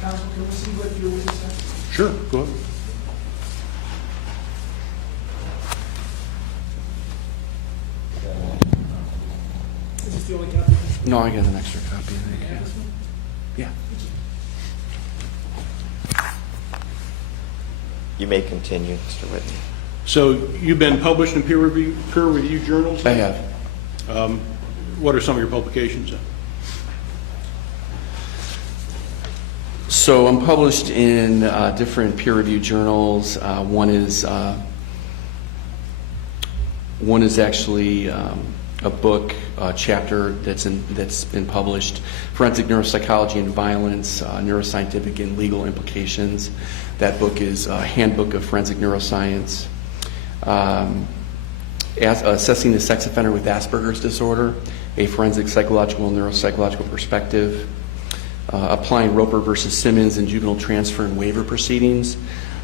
Counsel, can we see what your witness said? Sure, go ahead. Is this the only copy? No, I got an extra copy, I think. Yeah, this one? Yeah. You may continue, Mr. Whitney. So you've been published in peer-reviewed journals? I have. What are some of your publications? So I'm published in different peer-reviewed journals. One is actually a book chapter that's been published, Forensic Neuropsychology and Violence, Neuroscientific and Legal Implications. That book is a Handbook of Forensic Neuroscience. Assessing the Sex Offender with Asperger's Disorder, a Forensic Psychological and Neuropsychological Perspective. Applying Roper versus Simmons in Juvenile Transfer and Waiver Proceedings.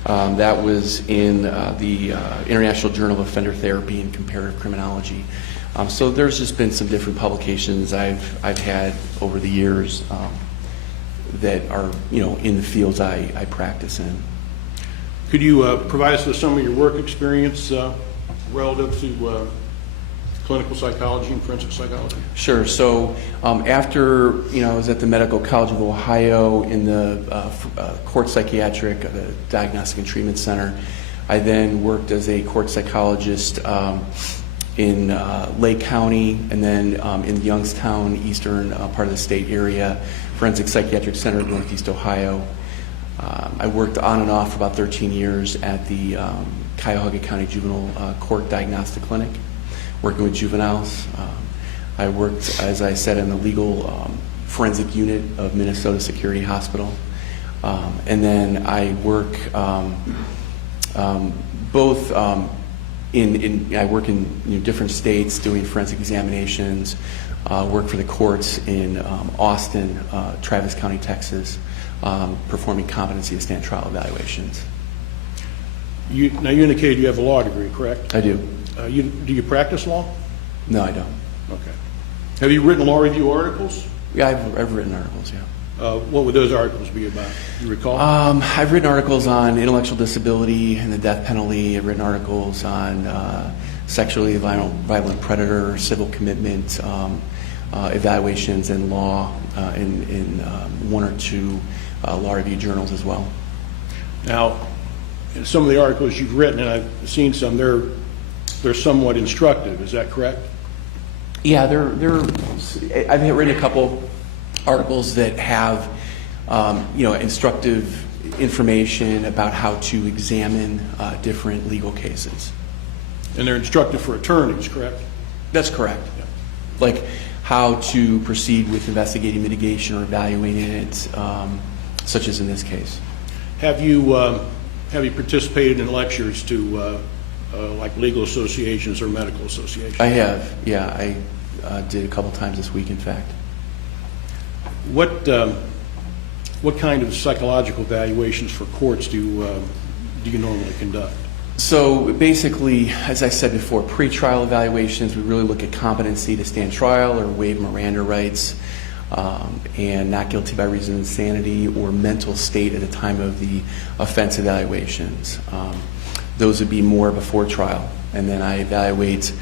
That was in the International Journal of Offender Therapy and Comparative Criminology. So there's just been some different publications I've had over the years that are in the fields I practice in. Could you provide us with some of your work experience relative to clinical psychology and forensic psychology? Sure. So after I was at the Medical College of Ohio in the court psychiatric, the Diagnostic and Treatment Center, I then worked as a court psychologist in Lake County, and then in Youngstown, eastern part of the state area, Forensic Psychiatric Center in Northeast Ohio. I worked on and off for about 13 years at the Cuyahoga County Juvenile Court Diagnostic Clinic, working with juveniles. I worked, as I said, in the legal forensic unit of Minnesota Security Hospital. And then I work both I work in different states doing forensic examinations, work for the courts in Austin, Travis County, Texas, performing competency to stand trial evaluations. Now you indicated you have a law degree, correct? I do. Do you practice law? No, I don't. Okay. Have you written law review articles? Yeah, I've written articles, yeah. What would those articles be about? Do you recall? I've written articles on intellectual disability and the death penalty. I've written articles on sexually violent predator, civil commitment evaluations and law in one or two law review journals as well. Now, in some of the articles you've written, and I've seen some, they're somewhat instructive. Is that correct? Yeah, I've written a couple articles that have instructive information about how to examine different legal cases. And they're instructive for attorneys, correct? That's correct. Yeah. Like how to proceed with investigating mitigation or evaluating it, such as in this case. Have you participated in lectures to like legal associations or medical associations? I have, yeah. I did a couple times this week, in fact. What kind of psychological evaluations for courts do you normally conduct? So basically, as I said before, pre-trial evaluations, we really look at competency to stand trial or waive Miranda rights, and not guilty by reason of insanity or mental state at the time of the offense evaluations. Those would be more before trial. And then I evaluate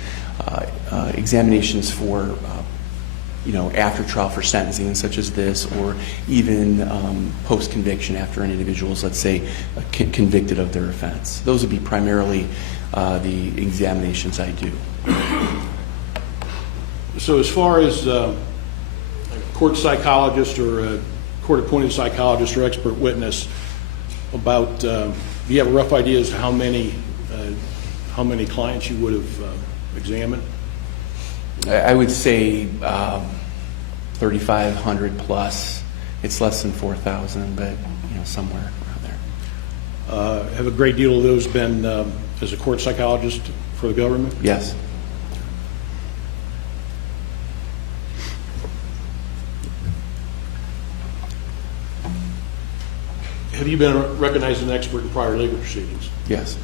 examinations for after trial for sentencing, such as this, or even post-conviction after an individual is, let's say, convicted of their offense. Those would be primarily the examinations I do. So as far as a court psychologist or a court-appointed psychologist or expert witness, about, do you have a rough idea as to how many clients you would have examined? I would say 3,500 plus. It's less than 4,000, but somewhere around there. Have a great deal of those been as a court psychologist for the government? Yes. Have you been recognized as an expert in prior legal proceedings? Yes.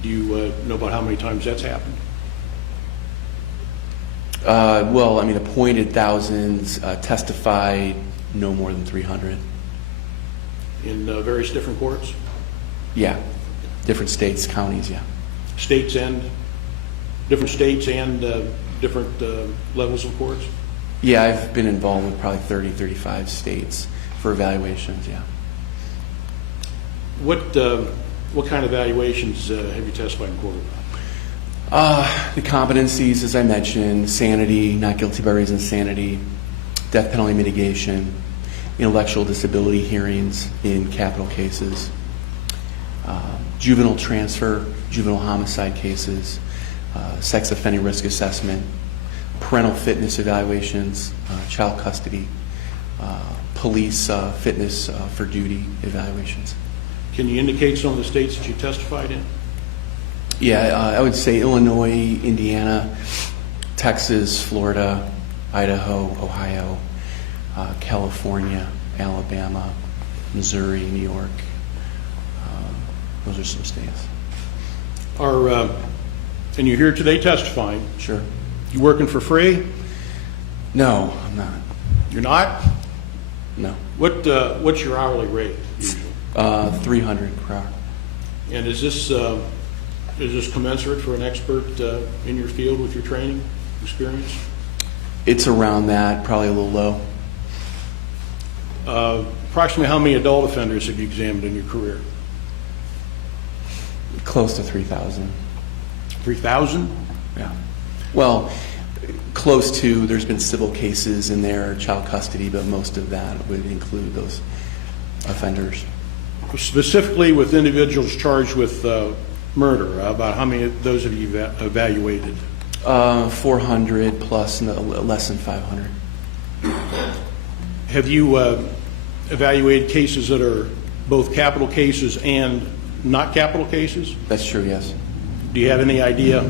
Do you know about how many times that's happened? Well, appointed thousands, testified no more than 300. in various different courts? Yeah, different states, counties, yeah. Different states and different levels of courts? Yeah, I've been involved with probably 30, 35 states for evaluations, yeah. What kind of evaluations have you testified in court about? The competencies, as I mentioned, sanity, not guilty by reason of insanity, death penalty mitigation, intellectual disability hearings in capital cases, juvenile transfer, juvenile homicide cases, sex offending risk assessment, parental fitness evaluations, child custody, police fitness for duty evaluations. Can you indicate some of the states that you testified in? Yeah, I would say Illinois, Indiana, Texas, Florida, Idaho, Ohio, California, Alabama, Missouri, New York. Those are some states. And you're here today testifying. Sure. You working for free? No, I'm not. You're not? No. What's your hourly rate usually? 300 per hour. And is this commensurate for an expert in your field with your training experience? It's around that, probably a little low. Approximately how many adult offenders have you examined in your career? Close to 3,000. 3,000? Yeah. Well, close to, there's been civil cases in there, child custody, but most of that would include those offenders. Specifically with individuals charged with murder, about how many of those have you evaluated? 400 plus, no, less than 500. Have you evaluated cases that are both capital cases and not capital cases? That's true, yes. Do you have any idea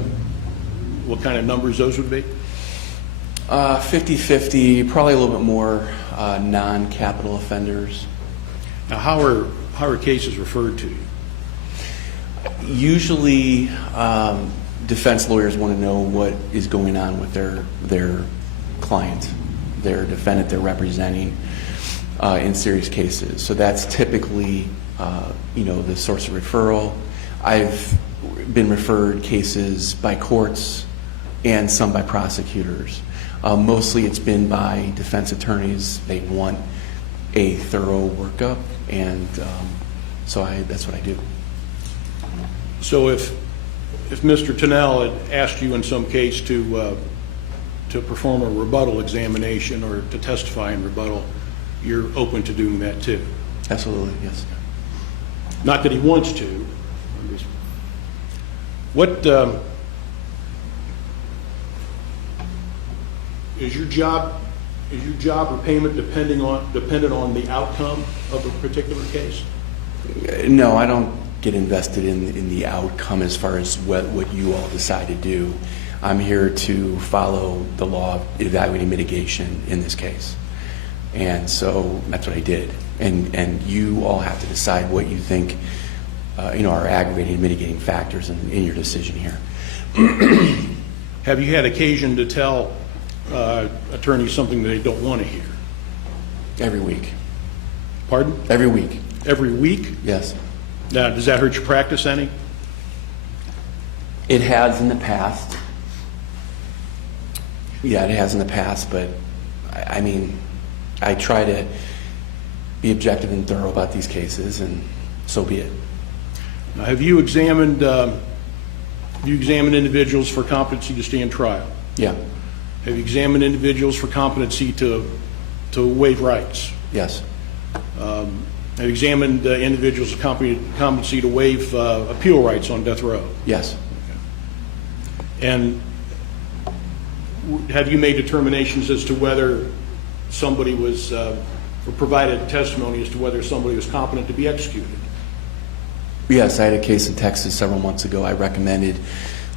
what kind of numbers those would be? 50-50, probably a little bit more non-capital offenders. Now, how are cases referred to you? Usually, defense lawyers want to know what is going on with their client, their defendant they're representing in serious cases. So that's typically, the source of referral. I've been referred cases by courts and some by prosecutors. Mostly it's been by defense attorneys. They want a thorough workup, and that's what I do. So if Mr. Tennell had asked you in some case to perform a rebuttal examination or to testify in rebuttal, you're open to doing that too? Absolutely, yes. Not that he wants to. What is your job or payment dependent on the outcome of a particular case? No, I don't get invested in the outcome as far as what you all decide to do. I'm here to follow the law of evaluating mitigation in this case. And so that's what I did. And you all have to decide what you think are aggravating and mitigating factors in your decision here. Have you had occasion to tell attorneys something that they don't want to hear? Every week. Pardon? Every week. Every week? Yes. Now, does that hurt your practice any? It has in the past. Yeah, it has in the past, but I mean, I try to be objective and thorough about these cases, and so be it. Now, have you examined individuals for competency to stand trial? Yeah. Have you examined individuals for competency to waive rights? Yes. Have you examined individuals for competency to waive appeal rights on death row? Yes. And have you made determinations as to whether somebody was, or provided testimony as to whether somebody was competent to be executed? Yes, I had a case in Texas several months ago. I recommended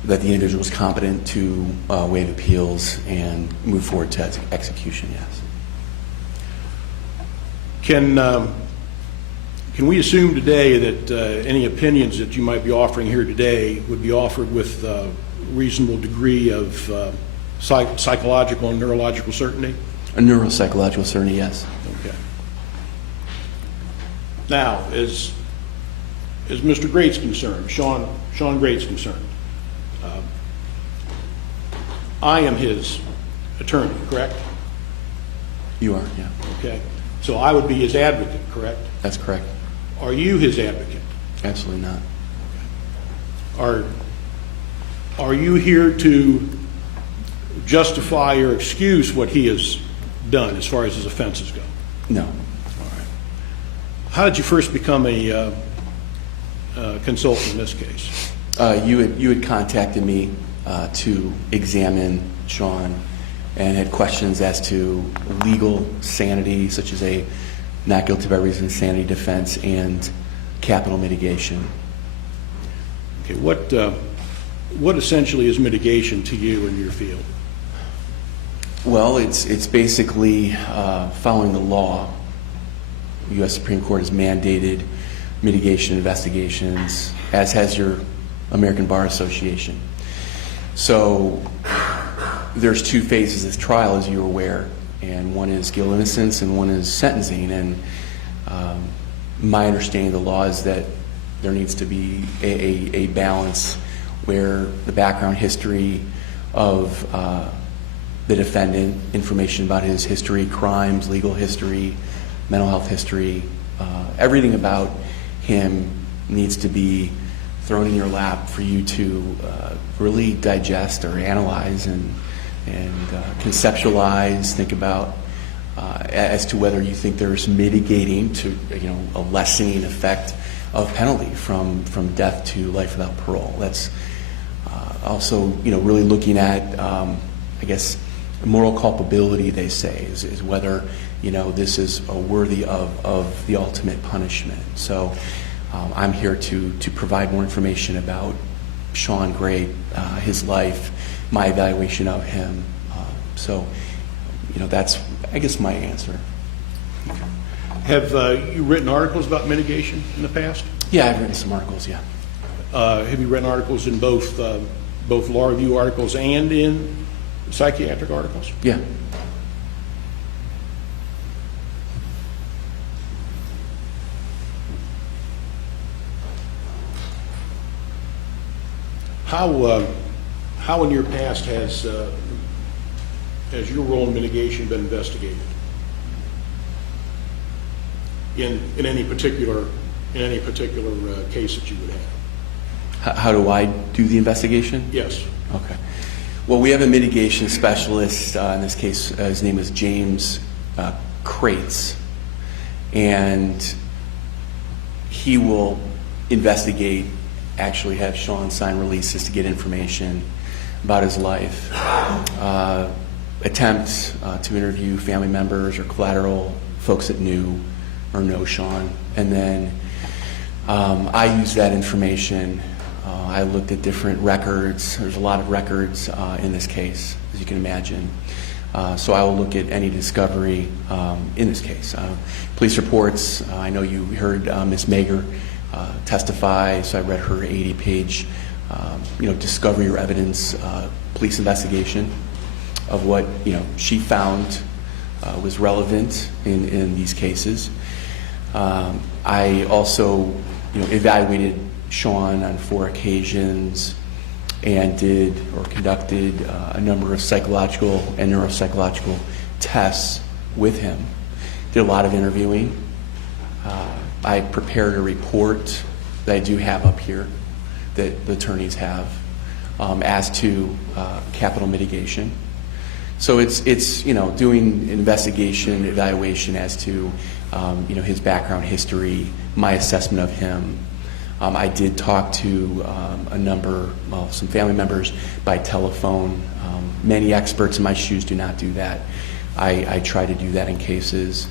that the individual was competent to waive appeals and move forward to execution, yes. Can we assume today that any opinions that you might be offering here today would be offered with a reasonable degree of psychological and neurological certainty? A neuropsychological certainty, yes. Okay. Now, as Mr. Grate's concerned, Shawn Grate's concerned, I am his attorney, correct? You are, yeah. Okay. So I would be his advocate, correct? That's correct. Are you his advocate? Absolutely not. Are you here to justify or excuse what he has done as far as his offenses go? No. All right. How did you first become a consultant in this case? You had contacted me to examine Shawn and had questions as to legal sanity, such as a not guilty by reason of insanity defense and capital mitigation. Okay. What essentially is mitigation to you in your field? Well, it's basically following the law. The U.S. Supreme Court has mandated mitigation investigations, as has your American Bar Association. So there's two phases of trial, as you're aware, and one is guilt innocence and one is sentencing. And my understanding of the law is that there needs to be a balance where the background history of the defendant, information about his history, crimes, legal history, mental health history, everything about him needs to be thrown in your lap for you to really digest or analyze and conceptualize, think about as to whether you think there's mitigating to a lessening effect of penalty from death to life without parole. That's also really looking at I guess moral culpability, they say, is whether this is worthy of the ultimate punishment. So I'm here to provide more information about Shawn Grate, his life, my evaluation of him. So that's, I guess, my answer. Have you written articles about mitigation in the past? Yeah, I've written some articles, yeah. Have you written articles in both law review articles and in psychiatric articles? Yeah. How in your past has your role in mitigation been investigated? In any particular case that you would have? How do I do the investigation? Yes. Okay. Well, we have a mitigation specialist. In this case, his name is James Crates, and he will investigate, actually have Shawn sign releases to get information about his life, attempt to interview family members or collateral folks that knew or know Shawn, and then I use that information. I looked at different records. There's a lot of records in this case, as you can imagine. So I will look at any discovery in this case. Police reports, I know you heard Ms. Mager testify, so I read her 80-page discovery or evidence police investigation of what she found was relevant in these cases. I also evaluated Shawn on 4 occasions and did or conducted a number of psychological and neuropsychological tests with him. Did a lot of interviewing. I prepared a report that I do have up here that the attorneys have as to capital mitigation. So it's doing investigation, evaluation as to his background history, my assessment of him. I did talk to some family members by telephone. Many experts in my shoes do not do that. I try to do that in cases.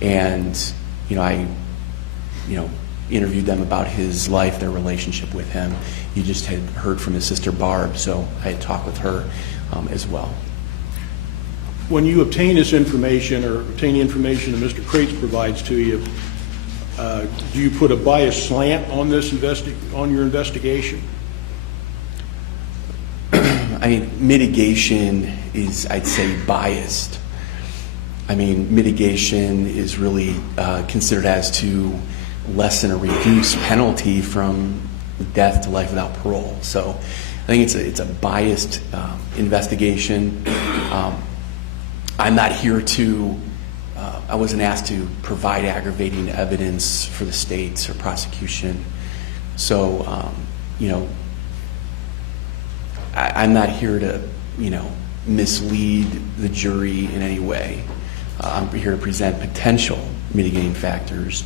And I interviewed them about his life, their relationship with him. You just had heard from his sister Barb, so I had talked with her as well. When you obtain this information or obtain the information that Mr. Crates provides to you, do you put a biased slant on this on your investigation? I mean, mitigation is, I'd say, biased. I mean, mitigation is really considered as to lessen or reduce penalty from death to life without parole. So I think it's a biased investigation. I'm not here to, I wasn't asked to provide aggravating evidence for the states or prosecution. So, I'm not here to, mislead the jury in any way. I'm here to present potential mitigating factors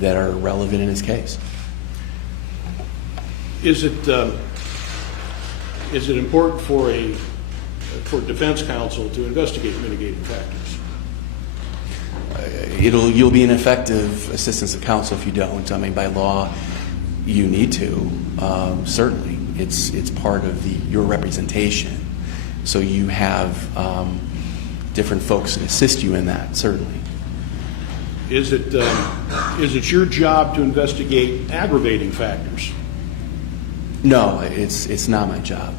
that are relevant in this case. Is it important for defense counsel to investigate mitigating factors? You'll be an effective assistance of counsel if you don't. I mean, by law, you need to. Certainly, it's part of your representation. So you have different folks that assist you in that. Certainly. Is it your job to investigate aggravating factors? No, it's not my job.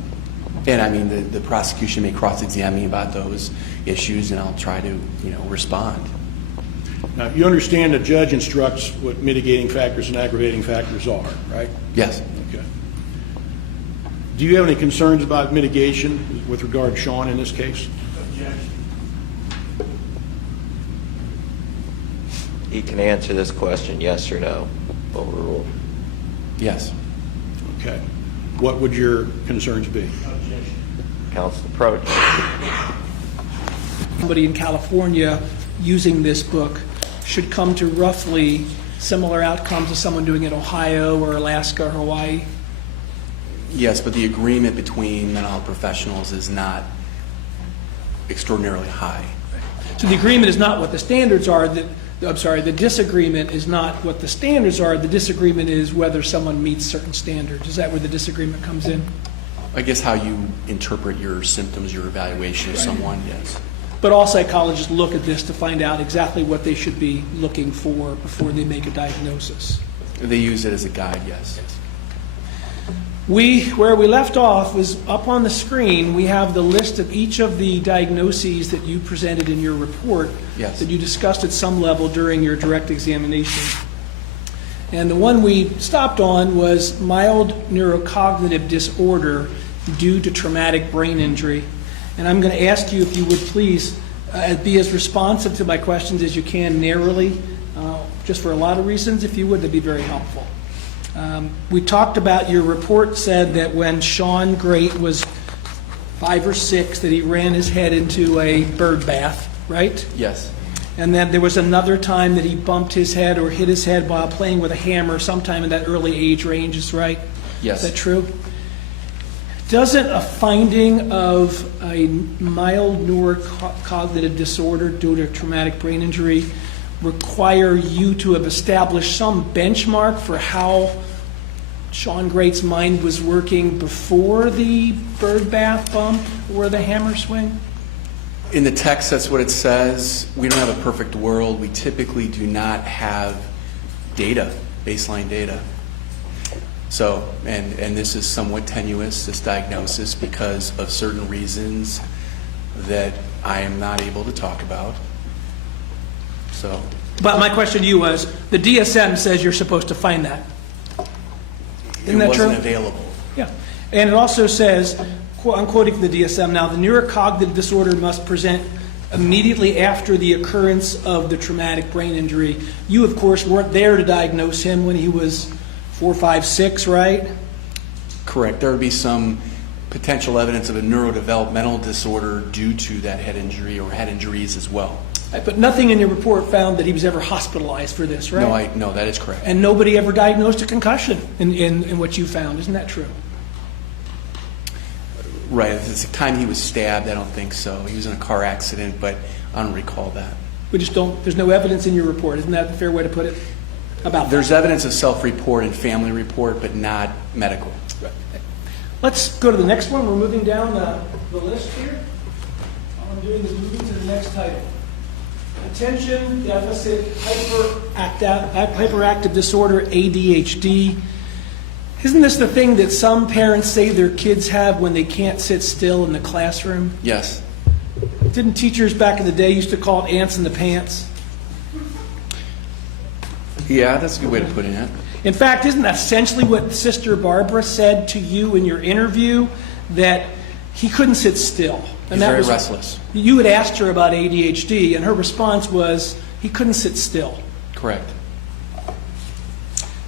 And I mean, the prosecution may cross-examine me about those issues, and I'll try to, respond. Now, you understand the judge instructs what mitigating factors and aggravating factors are, right? Yes. Okay. Do you have any concerns about mitigation with regard to Shawn in this case? He can answer this question, yes or no. Overruled. Yes. Okay. What would your concerns be? Counsel approach. Somebody in California using this book should come to roughly similar outcomes to someone doing it in Ohio or Alaska or Hawaii. Yes, but the agreement between mental health professionals is not extraordinarily high. So the agreement is not what the standards are. The disagreement is not what the standards are. The disagreement is whether someone meets certain standards. Is that where the disagreement comes in? I guess how you interpret your symptoms, your evaluation of someone, yes. But all psychologists look at this to find out exactly what they should be looking for before they make a diagnosis. They use it as a guide, yes. Where we left off was up on the screen. We have the list of each of the diagnoses that you presented in your report. Yes. That you discussed at some level during your direct examination. And the one we stopped on was mild neurocognitive disorder due to traumatic brain injury. And I'm going to ask you if you would please be as responsive to my questions as you can narrowly, just for a lot of reasons. If you would, that'd be very helpful. We talked about, your report said that when Shawn Grate was 5 or 6, that he ran his head into a bird bath, right? Yes. And then there was another time that he bumped his head or hit his head while playing with a hammer sometime in that early age range, is right? Yes. Is that true? Doesn't a finding of a mild neurocognitive disorder due to traumatic brain injury require you to have established some benchmark for how Shawn Grate's mind was working before the bird bath bump or the hammer swing? In the text, that's what it says. We don't have a perfect world. We typically do not have data, baseline data. So, and this is somewhat tenuous, this diagnosis, because of certain reasons that I am not able to talk about. So. But my question to you was, the DSM says you're supposed to find that. Isn't that true? It wasn't available. Yeah. And it also says, I'm quoting from the DSM now, the neurocognitive disorder must present immediately after the occurrence of the traumatic brain injury. You, of course, weren't there to diagnose him when he was 4, 5, 6, right? Correct. There would be some potential evidence of a neurodevelopmental disorder due to that head injury or head injuries as well. But nothing in your report found that he was ever hospitalized for this, right? No, that is correct. And nobody ever diagnosed a concussion in what you found. Isn't that true? Right. At the time he was stabbed, I don't think so. He was in a car accident, but I don't recall that. We just don't, there's no evidence in your report. Isn't that a fair way to put it? About There's evidence of self-report and family report, but not medical. Right. Let's go to the next one. We're moving down the list here. All I'm doing is moving to the next title. Attention Deficit Hyperactive Disorder, ADHD. Isn't this the thing that some parents say their kids have when they can't sit still in the classroom? Yes. Didn't teachers back in the day used to call it ants in the pants? Yeah, that's a good way to put it. In fact, isn't that essentially what Sister Barbara said to you in your interview, that he couldn't sit still? He's that very was, restless. You had asked her about ADHD, and her response was he couldn't sit still. Correct.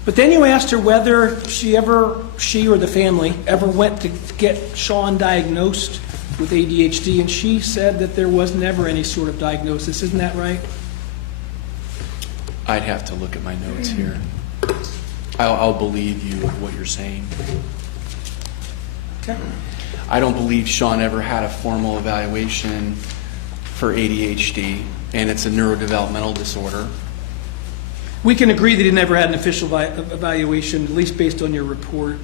But then you asked her whether she or the family ever went to get Shawn diagnosed with ADHD, and she said that there was never any sort of diagnosis. Isn't that right? I'd have to look at my notes here. I'll believe you with what you're saying. Okay. I don't believe Shawn ever had a formal evaluation for ADHD, and it's a neurodevelopmental disorder. We can agree that he never had an official evaluation, at least based on your report.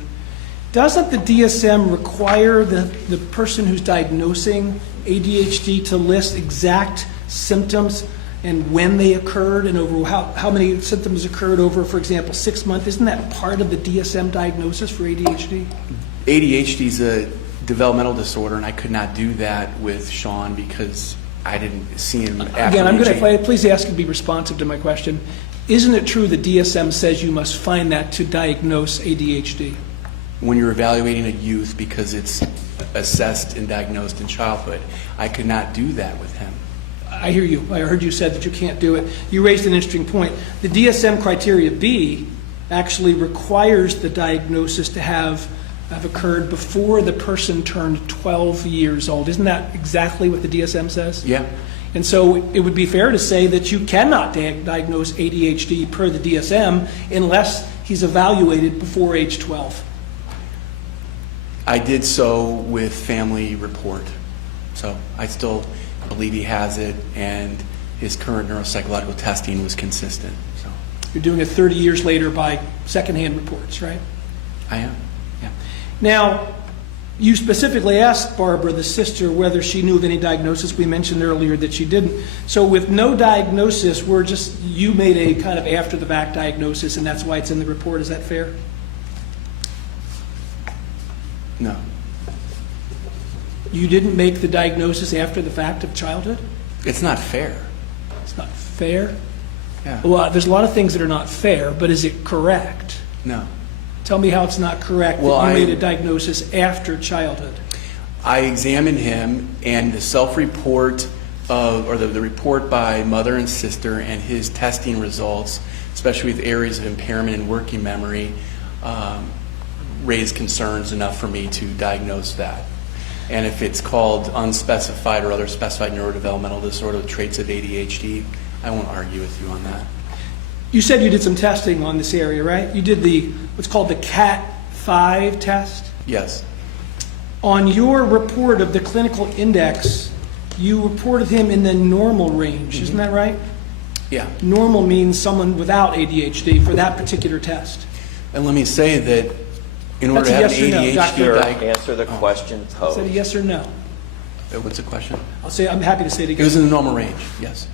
Doesn't the DSM require the person who's diagnosing ADHD to list exact symptoms and when they occurred and over how many symptoms occurred over, for example, 6 months? Isn't that part of the DSM diagnosis for ADHD? ADHD is a developmental disorder, and I could not do that with Shawn because I didn't see him after Again, I'm age going to please ask you to be responsive to my question. Isn't it true the DSM says you must find that to diagnose ADHD? When you're evaluating a youth because it's assessed and diagnosed in childhood, I could not do that with him. I hear you. I heard you said that you can't do it. You raised an interesting point. The DSM criteria B actually requires the diagnosis to have occurred before the person turned 12 years old. Isn't that exactly what the DSM says? Yeah. And so it would be fair to say that you cannot diagnose ADHD per the DSM unless he's evaluated before age 12. I did so with family report. So I still believe he has it, and his current neuropsychological testing was consistent. So You're doing it 30 years later by secondhand reports, right? I am, yeah. Now, you specifically asked Barbara, the sister, whether she knew of any diagnosis. We mentioned earlier that she didn't. So with no diagnosis, you made a kind of after-the-fact diagnosis, and that's why it's in the report. Is that fair? No. You didn't make the diagnosis after the fact of childhood? It's not fair. It's not fair? Yeah. Well, there's a lot of things that are not fair, but is it correct? No. Tell me how it's not correct Well, that you made a diagnosis after childhood. I examined him, and the self-report or the report by mother and sister and his testing results, especially with areas of impairment in working memory, raised concerns enough for me to diagnose that. And if it's called unspecified or other specified neurodevelopmental disorder with traits of ADHD, I won't argue with you on that. You said you did some testing on this area, right? You did what's called the CAT-5 test. Yes. On your report of the clinical index, you reported him in the normal range. Isn't that right? Yeah. Normal means someone without ADHD for that particular test. And let me say that in order That's to a have yes an or no, ADHD Doctor. Answer the question Is posed. that a yes or no? What's the question? I'm happy to say it It again. was in the normal range, yes.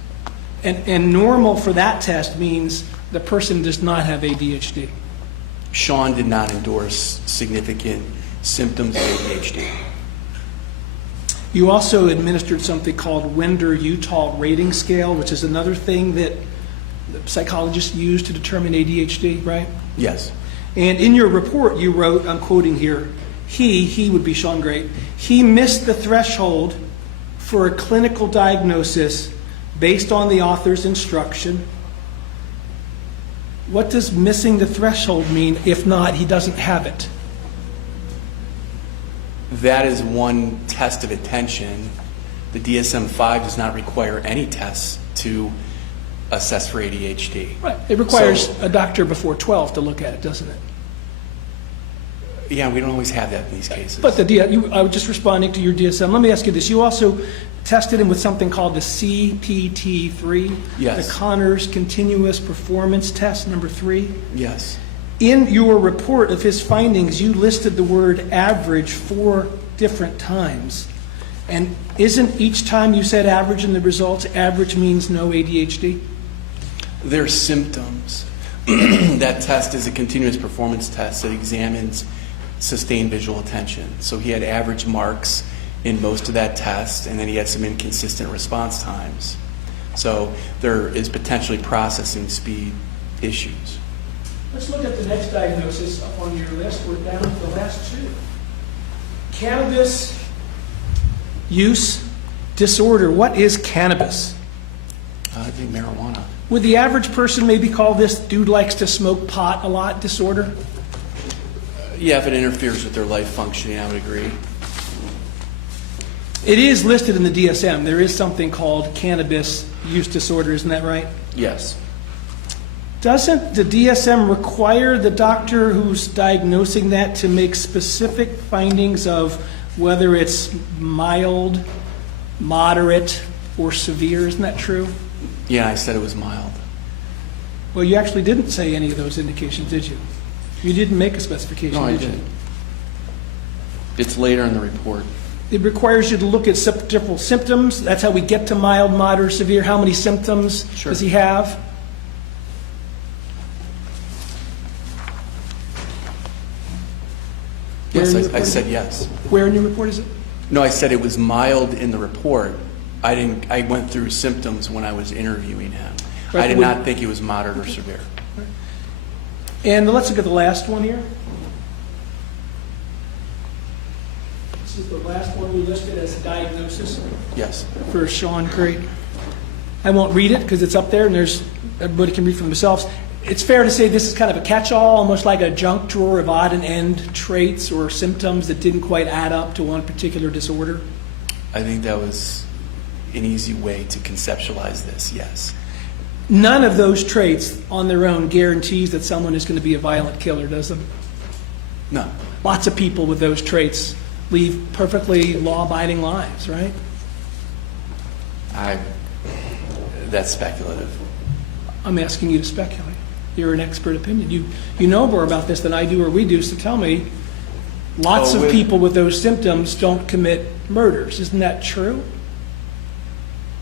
And normal for that test means the person does not have ADHD. Shawn did not endorse significant symptoms of ADHD. You also administered something called Winder-Utah rating scale, which is another thing that the psychologists use to determine ADHD, right? Yes. And in your report, you wrote, I'm quoting here, he would be Shawn Grate, he missed the threshold for a clinical diagnosis based on the author's instruction. What does missing the threshold mean? If not, he doesn't have it. That is one test of attention. The DSM-5 does not require any tests to assess for ADHD. Right. It requires So- a doctor before 12 to look at it, doesn't it? Yeah, we don't always have that in these cases. But I was just responding to your DSM. Let me ask you this. You also tested him with something called the CPT-3, Yes. the Connors Continuous Performance Test, number 3. Yes. In your report of his findings, you listed the word average 4 different times. And isn't each time you said average in the results, average means no ADHD? They're symptoms. That test is a continuous performance test that examines sustained visual attention. So he had average marks in most of that test, and then he had some inconsistent response times. So there is potentially processing speed issues. Let's look at the next diagnosis up on your list. We're down to the last two. Cannabis use disorder. What is cannabis? I think marijuana. Would the average person maybe call this dude likes to smoke pot a lot disorder? Yeah, if it interferes with their life functioning, I would agree. It is listed in the DSM. There is something called cannabis use disorder, isn't that right? Yes. Doesn't the DSM require the doctor who's diagnosing that to make specific findings of whether it's mild, moderate, or severe? Isn't that true? Yeah, I said it was mild. Well, you actually didn't say any of those indications, did you? You didn't make a specification, No, I did you? did. It's later in the report. It requires you to look at different symptoms. That's how we get to mild, moderate, severe. How many symptoms Sure. does he have? Yes, Where in your I report said is it? yes. Where in your report is it? No, I said it was mild in the report. I went through symptoms when I was interviewing him. Right, I did would- not think it was moderate or severe. And let's look at the last one here. This is the last one we listed as a diagnosis Yes. for Shawn Grate. I won't read it because it's up there and everybody can read for themselves. It's fair to say this is kind of a catch-all, almost like a junk drawer of odd and end traits or symptoms that didn't quite add up to one particular disorder. I think that was an easy way to conceptualize this, yes. None of those traits on their own guarantees that someone is going to be a violent killer, does them? No. Lots of people with those traits lead perfectly law-abiding lives, right? That's speculative. I'm asking you to speculate. You're an expert opinion. You know more about this than I do or we do, so tell me, lots of people with those symptoms don't commit murders. Isn't that true?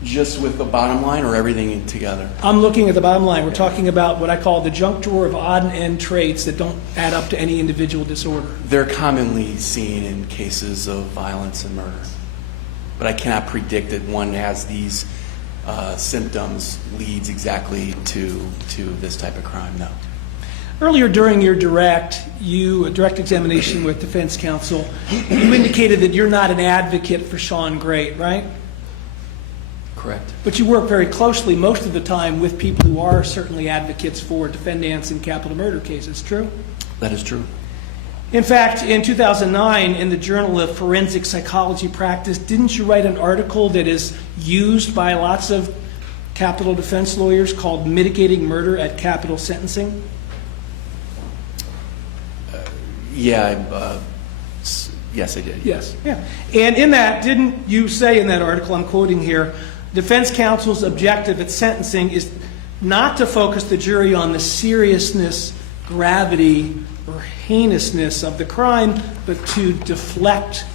Just with the bottom line or everything together? I'm looking at the bottom line. We're talking about what I call the junk drawer of odd and end traits that don't add up to any individual disorder. They're commonly seen in cases of violence and murder. But I cannot predict that one has these symptoms leads exactly to this type of crime, no. Earlier during your direct examination with defense counsel, you indicated that you're not an advocate for Shawn Grate, right? Correct. But you work very closely most of the time with people who are certainly advocates for defendants in capital murder cases, true? That is true. In fact, in 2009, in the Journal of Forensic Psychology Practice, didn't you write an article that is used by lots of capital defense lawyers called Mitigating Murder at Capital Sentencing? Yes, I did. Yes, yeah. And in that, didn't you say in that article, I'm quoting here, defense counsel's objective at sentencing is not to focus the jury on the seriousness, gravity, or heinousness of the crime, but to deflect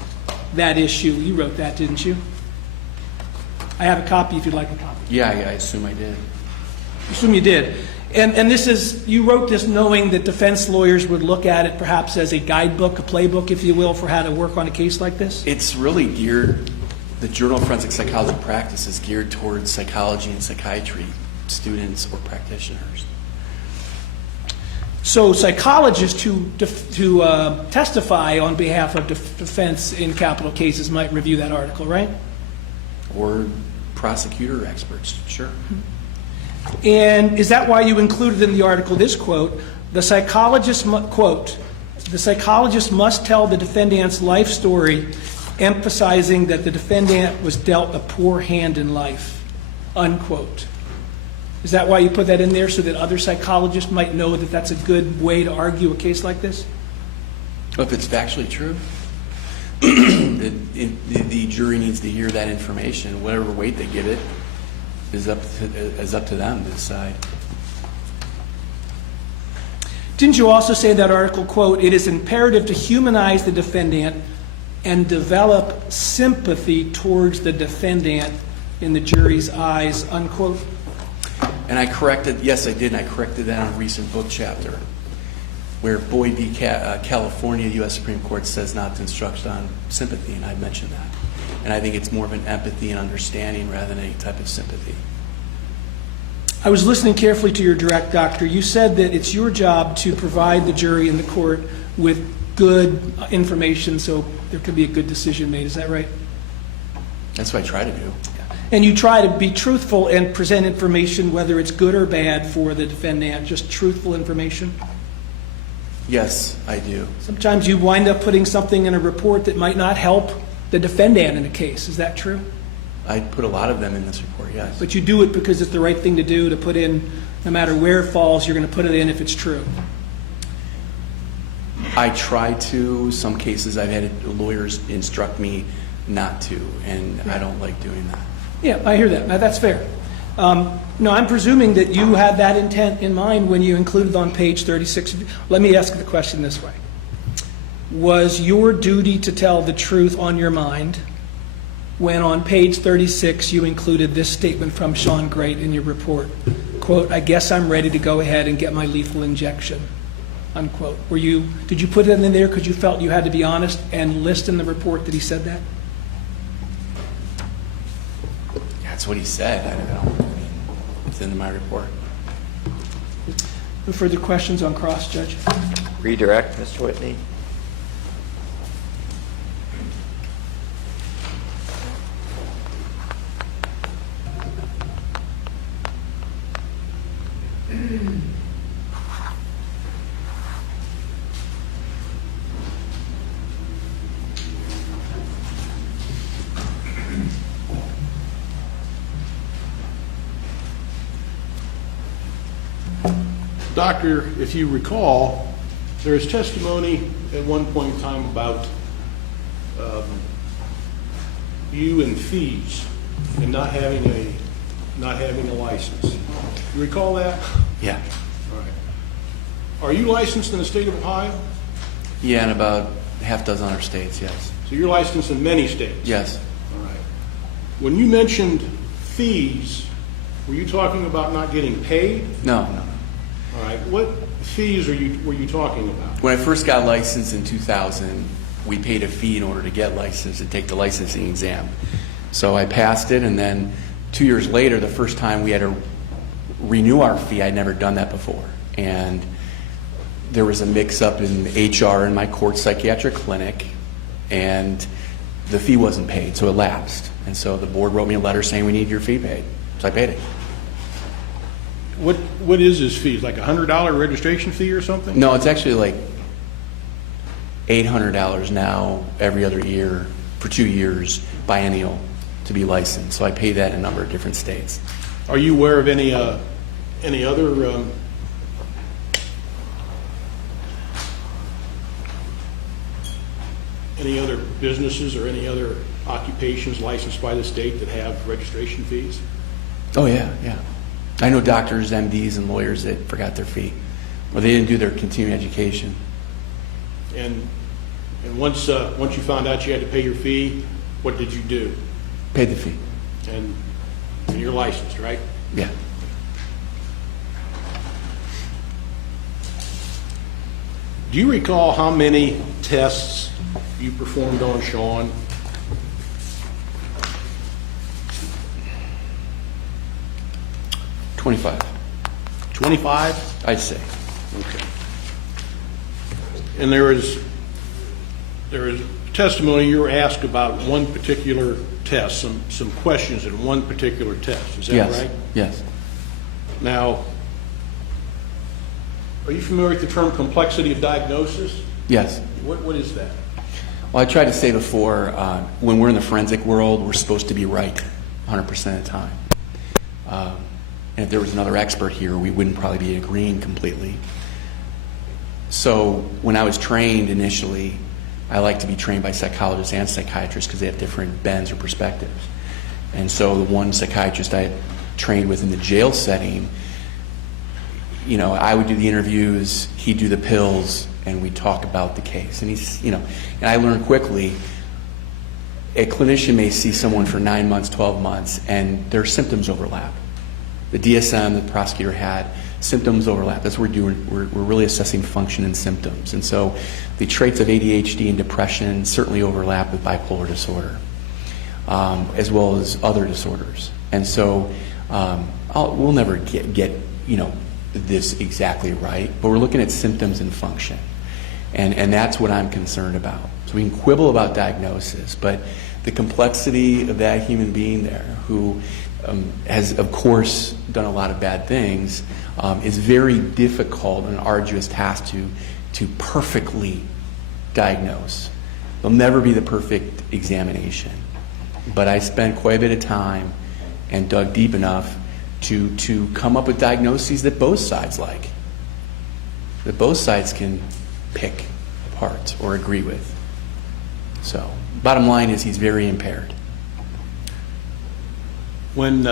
that issue. You wrote that, didn't you? I have a copy if you'd like a copy. Yeah, I assume I did. I assume you did. And this is, you wrote this knowing that defense lawyers would look at it perhaps as a guidebook, a playbook, if you will, for how to work on a case like this? It's really geared, the Journal of Forensic Psychology Practice is geared towards psychology and psychiatry students or practitioners. So psychologists who testify on behalf of defense in capital cases might review that article, right? Or prosecutor experts, sure. And is that why you included in the article this quote, the psychologist, quote, the psychologist must tell the defendant's life story, emphasizing that the defendant was dealt a poor hand in life, unquote. Is that why you put that in there, so that other psychologists might know that that's a good way to argue a case like this? If it's factually true, the jury needs to hear that information. Whatever weight they give it is up to them to decide. Didn't you also say in that article, quote, it is imperative to humanize the defendant and develop sympathy towards the defendant in the jury's eyes, unquote? And I corrected, yes I did, and I corrected that on a recent book chapter where Boyd v. California, U.S. Supreme Court says not to instruct on sympathy, and I mentioned that. And I think it's more of an empathy and understanding rather than any type of sympathy. I was listening carefully to your direct, Doctor. You said that it's your job to provide the jury and the court with good information so there could be a good decision made. Is that right? That's what I try to do. And you try to be truthful and present information, whether it's good or bad, for the defendant, just truthful information? Yes, I do. Sometimes you wind up putting something in a report that might not help the defendant in a case. Is that true? I put a lot of them in this report, yes. But you do it because it's the right thing to do, to put in, no matter where it falls, you're going to put it in if it's true. I try to. Some cases I've had lawyers instruct me not to, and I don't like doing that. Yeah, I hear that. Now, that's fair. No, I'm presuming that you had that intent in mind when you included on page 36. Let me ask the question this way. Was your duty to tell the truth on your mind when on page 36 you included this statement from Shawn Grate in your report? Quote, "I guess I'm ready to go ahead and get my lethal injection." Unquote. Did you put it in there because you felt you had to be honest and list in the report that he said that? That's what he said. I mean, it's in my report. No further questions on cross, Judge? Redirect, Mr. Whitney. Doctor, if you recall, there is testimony at one point in time about you and fees and not having a license. You recall that? Yeah. All right. Are you licensed in the state of Ohio? Yeah, and about half dozen other states, yes. So you're licensed in many states? Yes. All right. When you mentioned fees, were you talking about not getting paid? No. All right. What fees were you talking about? When I first got licensed in 2000, we paid a fee in order to get licensed and take the licensing exam. So I passed it, and then 2 years later, the first time we had to renew our fee, I'd never done that before. And there was a mix-up in HR in my court psychiatric clinic, and the fee wasn't paid, so it lapsed. And so the board wrote me a letter saying we need your fee paid. So I paid it. What is this fee? Like a $100 registration fee or something? No, it's actually like $800 now every other year for 2 years, biennial, to be licensed. So I pay that in a number of different states. Are you aware of any other businesses or any other occupations licensed by the state that have registration fees? Oh, yeah. I know doctors, MDs, and lawyers that forgot their fee, or they didn't do their continuing education. And once you found out you had to pay your fee, what did you do? Paid the fee. And you're licensed, right? Yeah. Do you recall how many tests you performed on Shawn? 25, 25? I'd say. Okay. And there is testimony you were asked about one particular test, some questions in one particular test. Is that Yes. right? Yes. Now, are you familiar with the term complexity of diagnosis? Yes. What is that? Well, I tried to say before, when we're in the forensic world, we're supposed to be right 100% of the time. And if there was another expert here, we wouldn't probably be agreeing completely. So when I was trained initially, I like to be trained by psychologists and psychiatrists because they have different bends or perspectives. And so the one psychiatrist I trained with in the jail setting, you know, I would do the interviews, he'd do the pills, and we'd talk about the case. And he's, you know, and I learned quickly, a clinician may see someone for 9 months, 12 months, and their symptoms overlap. The DSM that the prosecutor had, symptoms overlap. That's what we're doing. We're really assessing function and symptoms. And so the traits of ADHD and depression certainly overlap with bipolar disorder. as well as other disorders. And so we'll never get this exactly right, but we're looking at symptoms and function. And that's what I'm concerned about. So we can quibble about diagnosis, but the complexity of that human being there who has, of course, done a lot of bad things is very difficult and arduous task to perfectly diagnose. There'll never be the perfect examination. But I spent quite a bit of time and dug deep enough to come up with diagnoses that both sides like, that both sides can pick apart or agree with. So, bottom line is he's very impaired. When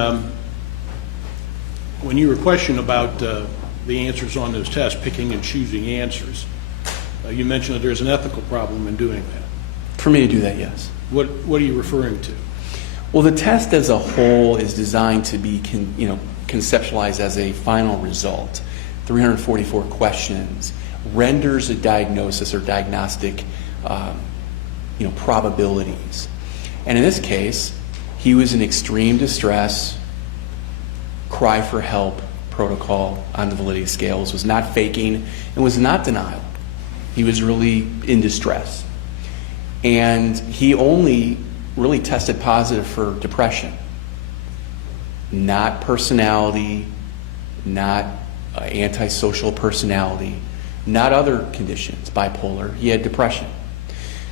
you were questioned about the answers on those tests, picking and choosing answers, you mentioned that there's an ethical problem in doing that. For me to do that, yes. What are you referring to? Well, the test as a whole is designed to be conceptualized as a final result. 344 questions renders a diagnosis or diagnostic probabilities. And in this case, he was in extreme distress, cry for help protocol on the validity scales, was not faking, and was not denial. He was really in distress. And he only really tested positive for depression, not personality, not antisocial personality, not other conditions, bipolar. He had depression.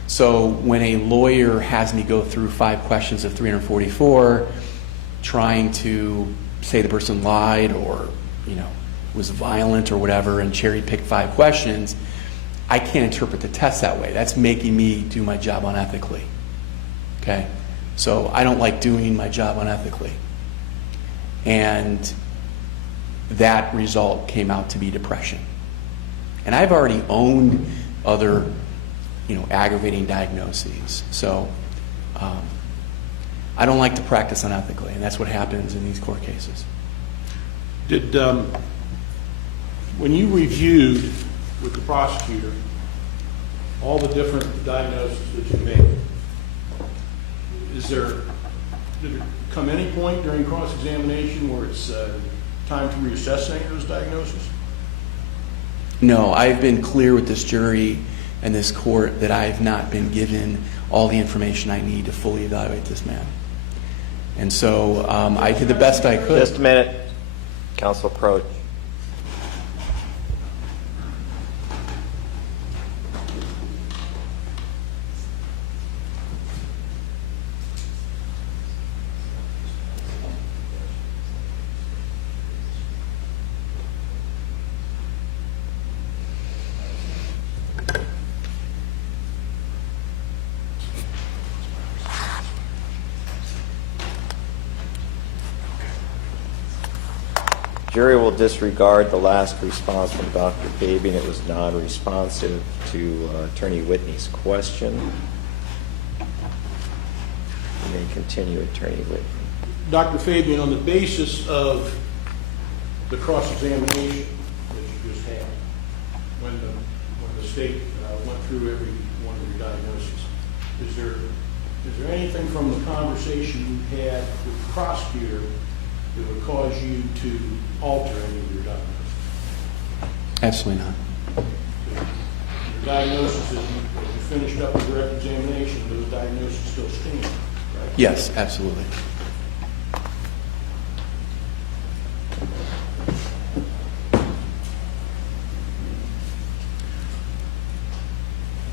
So when a lawyer has me go through 5 questions of 344, trying to say the person lied or was violent or whatever, and cherry pick 5 questions, I can't interpret the test that way. That's making me do my job unethically. Okay? So I don't like doing my job unethically. And that result came out to be depression. And I've already owned other, aggravating diagnoses. So I don't like to practice unethically, and that's what happens in these court cases. Did, when you reviewed with the prosecutor all the different diagnoses that you made, did there come any point during cross-examination where it's time to reassess any of those diagnoses? No, I've been clear with this jury and this court that I've not been given all the information I need to fully evaluate this man. And so I did the best I could. Just a minute. Counsel Croce. Jury will disregard the last response from Dr. Fabian. It was non-responsive to Attorney Whitney's question. You may continue, Attorney Whitney. Dr. Fabian, on the basis of the cross-examination that you just had, when the state went through every one of your diagnoses, is there anything from the conversation you had with the prosecutor that would cause you to alter any of your diagnosis? Absolutely not. Your diagnosis, as you finished up the direct examination, those diagnoses still stand, right? Yes, absolutely.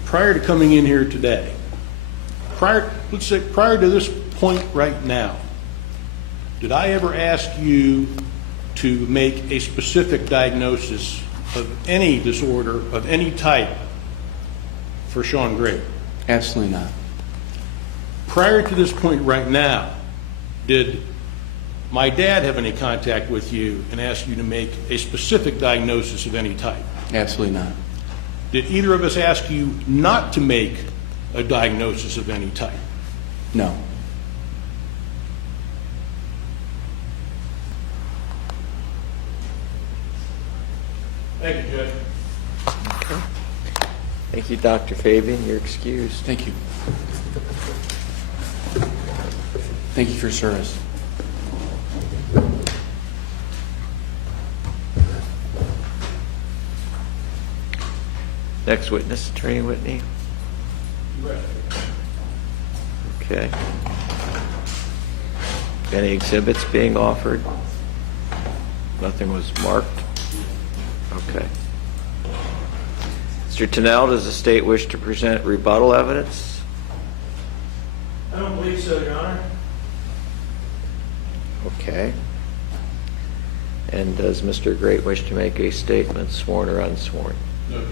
Prior to coming in here today, prior to this point right now, did I ever ask you to make a specific diagnosis of any disorder of any type for Shawn Grate? Absolutely not. Prior to this point right now, did my dad have any contact with you and ask you to make a specific diagnosis of any type? Absolutely not. Did either of us ask you not to make a diagnosis of any type? No. Thank you, Judge. Thank you, Dr. Fabian. You're excused. Thank you. Thank you for your service. Next witness, Attorney Whitney. Okay. Any exhibits being offered? Nothing was marked? Okay. Mr. Tennell, does the state wish to present rebuttal evidence? I don't believe so, Your Honor. Okay. And does Mr. Grate wish to make a statement, sworn or unsworn? No.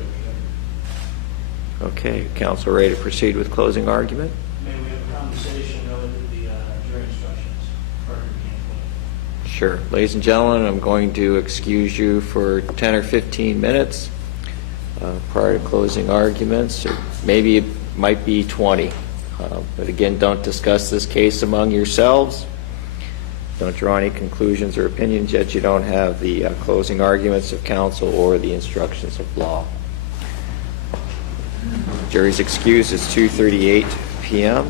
Okay, counsel ready to proceed with closing argument? May we have a conversation relative to the jury instructions prior to being Sure. Ladies and gentlemen, I'm going to excuse you for 10 or 15 minutes prior to closing arguments. Or maybe it might be 20. But again, don't discuss this case among yourselves. Don't draw any conclusions or opinions yet you don't have the closing arguments of counsel or the instructions of law. Jury's excused. It's 2:38 p.m.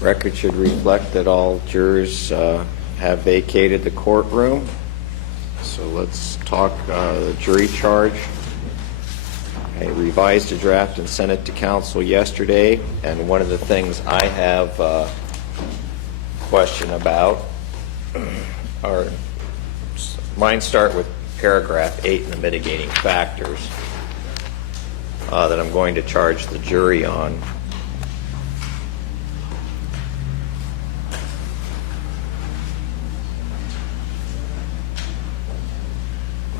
Record should reflect that all jurors have vacated the courtroom. So let's talk the jury charge. I revised a draft and sent it to counsel yesterday, and one of the things I have a question about are, mine start with paragraph 8 in the mitigating factors that I'm going to charge the jury on.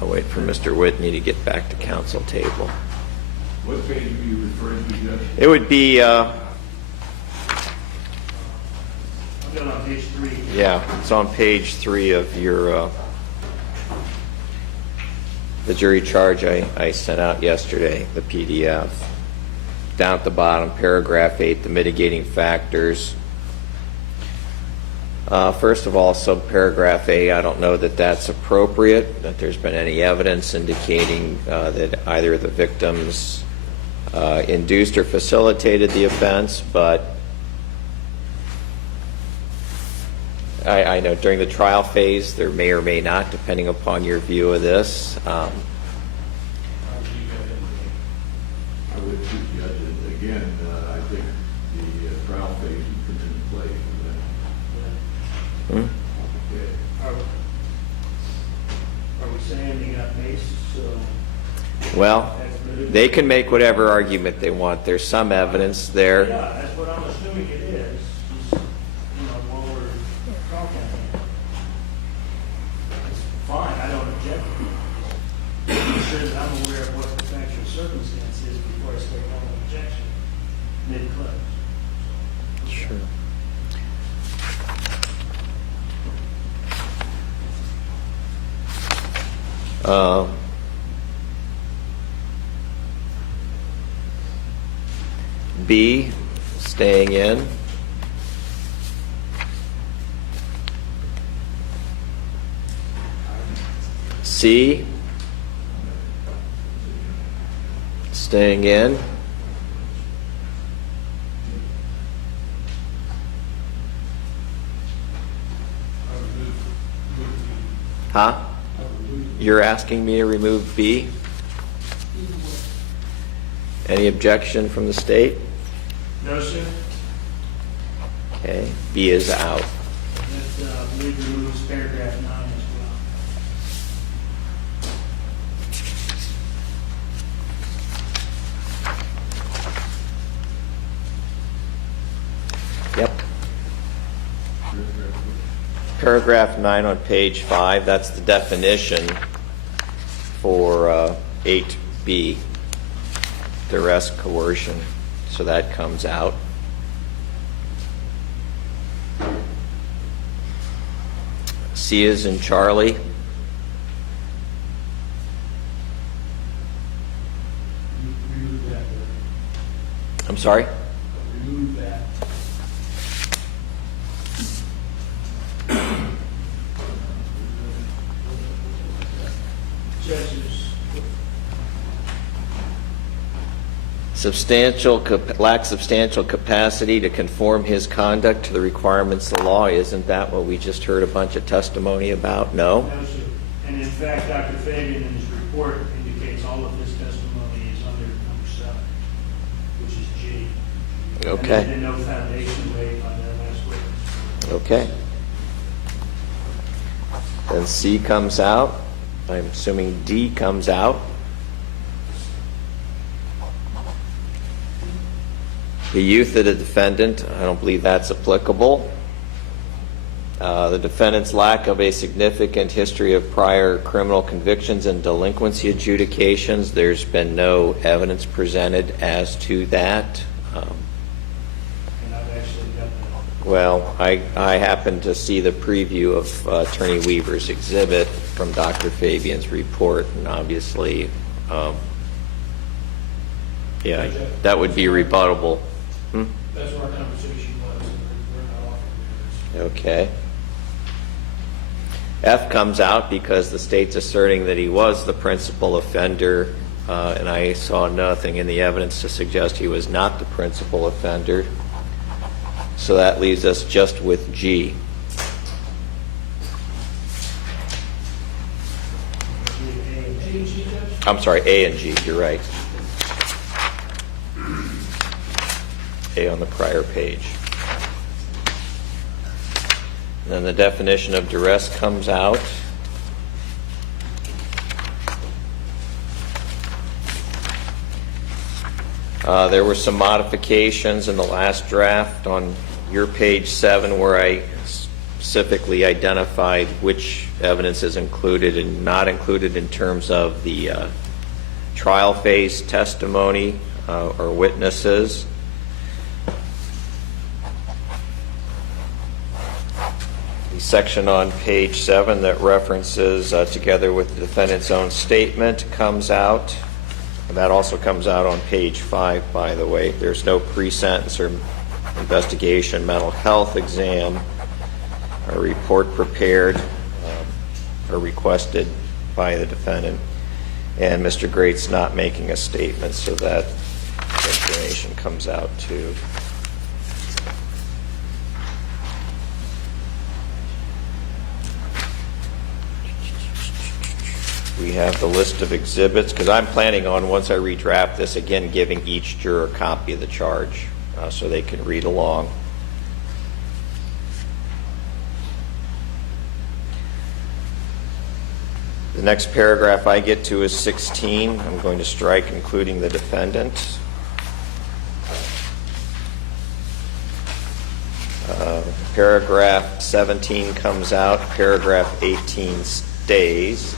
I'll wait for Mr. Whitney to get back to counsel table. What page are you referring to, Judge? It would be, I'm going on page 3. yeah, it's on page 3 of your, the jury charge I sent out yesterday, the PDF. Down at the bottom, paragraph 8, the mitigating factors. First of all, subparagraph A, I don't know that that's appropriate, that there's been any evidence indicating that either the victims induced or facilitated the offense, but I know during the trial phase there may or may not, depending upon your view of this. I would suggest that, again, I think the trial phase has come into play for that. Okay. Are we saying they got maced, so... Well, they can make whatever argument they want. There's some evidence there. Yeah, that's what I'm assuming it is, while we're talking. It's fine, I don't object. I'm sure that I'm aware of what the factual circumstance is before I start calling an objection mid-close. Sure. B, staying in. C, staying in. Huh? You're asking me to remove B? Any objection from the state? No, sir. Okay, B is out. That, I believe removes paragraph 9 as well. Yep. Paragraph 9 on page 5, that's the definition for 8B, duress coercion. So that comes out. C is in Charlie. Remove that. I'm sorry? Remove that. Judges, lacks substantial capacity to conform his conduct to the requirements of the law. Isn't that what we just heard a bunch of testimony about? No? No, sir. And in fact, Dr. Fabian in his report indicates all of his testimony is under number 7, which is G. Okay. And there's been no foundation laid on their last witness. Okay. Then C comes out. I'm assuming D comes out. The youth of the defendant, I don't believe that's applicable. The defendant's lack of a significant history of prior criminal convictions and delinquency adjudications, there's been no evidence presented as to that. And I've actually got that. Well, I happened to see the preview of Attorney Weaver's exhibit from Dr. Fabian's report, and obviously, yeah, that would be rebuttable. That's where our conversation was. We're not offering this. Okay. F comes out because the state's asserting that he was the principal offender, and I saw nothing in the evidence to suggest he was not the principal offender. So that leaves us just with G. I'm sorry, A and G, you're right. A on the prior page. And then the definition of duress comes out. There were some modifications in the last draft on your page 7 where I specifically identified which evidence is included and not included in terms of the trial phase testimony or witnesses. The section on page 7 that references together with the defendant's own statement comes out. And that also comes out on page 5, by the way. There's no pre-sentence or investigation, mental health exam, or report prepared or requested by the defendant. And Mr. Grate's not making a statement, so that information comes out too. We have the list of exhibits, because I'm planning on, once I redraft this, again giving each juror a copy of the charge so they can read along. The next paragraph I get to is 16. I'm going to strike including the defendant. Paragraph 17 comes out. Paragraph 18 stays.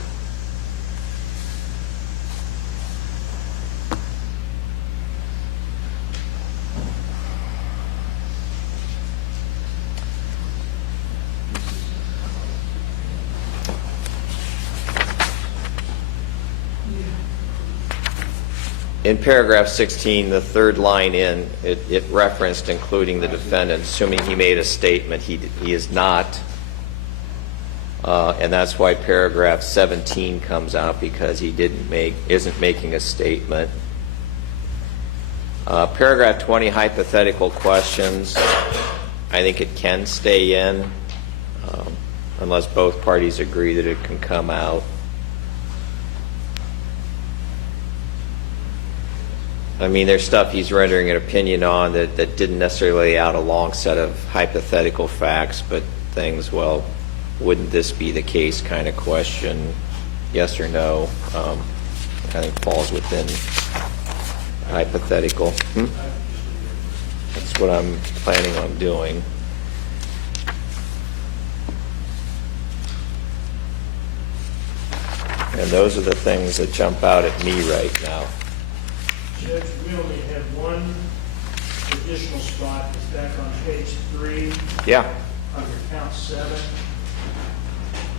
In paragraph 16, the third line in, it referenced including the defendant, assuming he made a statement. He is not. And that's why paragraph 17 comes out, because he isn't making a statement. Paragraph 20, hypothetical questions. I think it can stay in unless both parties agree that it can come out. I mean, there's stuff he's rendering an opinion on that didn't necessarily lay out a long set of hypothetical facts, but things, well, wouldn't this be the case kind of question, yes or no, I think falls within hypothetical. That's what I'm planning on doing. And those are the things that jump out at me right now. Judge, we only have one additional spot. It's back on page 3. Yeah. Under count 7,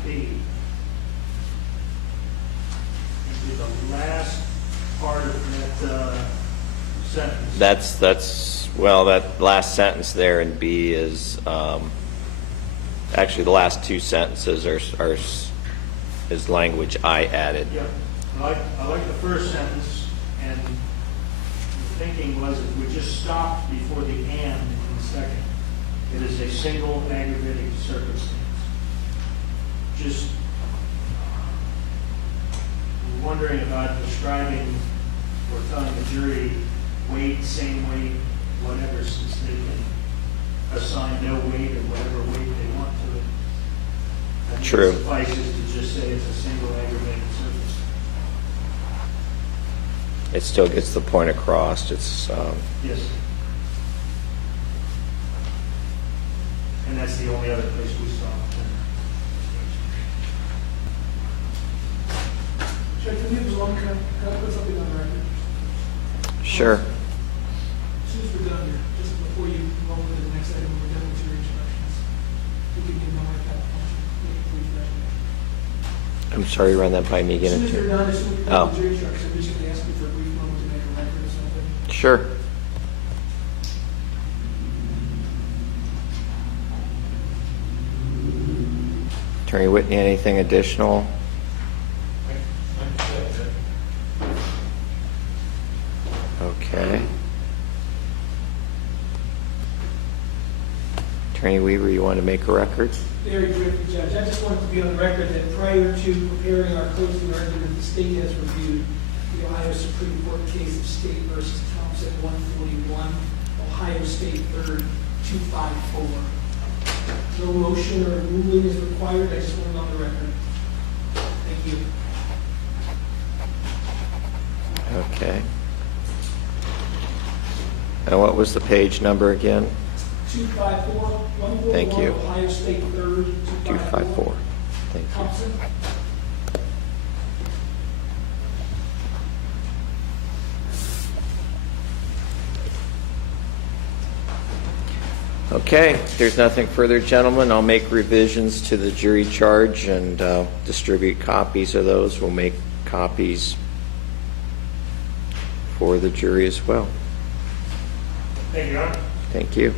B. It'll be the last part of that sentence. That last sentence there in B is actually the last two sentences is language I added. Yep. I like the first sentence, and thinking was if we just stopped before the and in the second, it is a single aggravating circumstance. Just wondering about describing or telling the jury weight, same weight, whatever, since they can assign no weight or whatever weight they want to it. I think True. it suffices to just say it's a single aggravating circumstance. It still gets the point across. It's, Yes. And that's the only other place we saw. Judge, can you have Law&Crime, can I put something on the record? sure. As soon as we're done here, just before you roll into the next item, we're done with your instructions. You can give them like that. I'm sorry, run that by me As soon again. as you're done, as soon as we're Oh. done with your instructions, I'm just going to ask you for a brief moment to make a record or something. Sure. Attorney Whitney, anything additional? Okay. Attorney Weaver, you want to make a record? Very briefly, Judge, I just wanted to be on the record that prior to preparing our closing argument, the state has reviewed the Ohio Supreme Court case of State versus Thompson 141, Ohio State 3rd 254. No motion or ruling is required. I just want it on the record. Thank you. Okay. And what was the page number again? 254, 141, Thank you. Ohio State 3rd 254. Thank you. Thompson. Okay, if there's nothing further, gentlemen, I'll make revisions to the jury charge and distribute copies of those. We'll make copies for the jury as well. Thank you, Your Honor. Thank you.